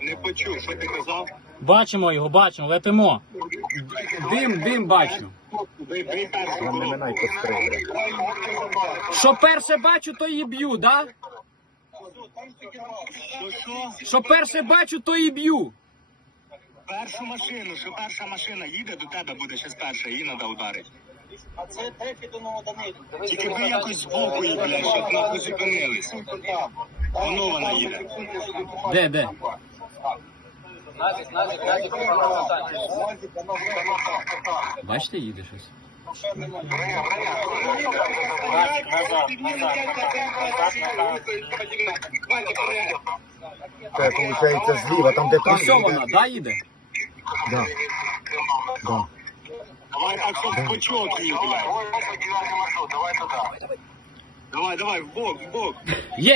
Не почув, що ти казав? Бачимо його, бачимо, летимо. Дим, дим бачу. Що перше бачу, то і б'ю, да? Що, перше бачу, то і б'ю. Першу машину, що перша машина їде до тебе, буде ще перша, її треба ударити. А це третій до Новоданилі. Тільки ви якось збоку її, блядь, щоб нахуй зупинились. Воно вона їде. Де, де? Назік, назік, назік, Бачите, їде щось. Це виходить зліва, там де ти що вона, да, їде? Да. Да. Давай так, щоб їв, блядь. Давай, давай, в бок, в бок. Є!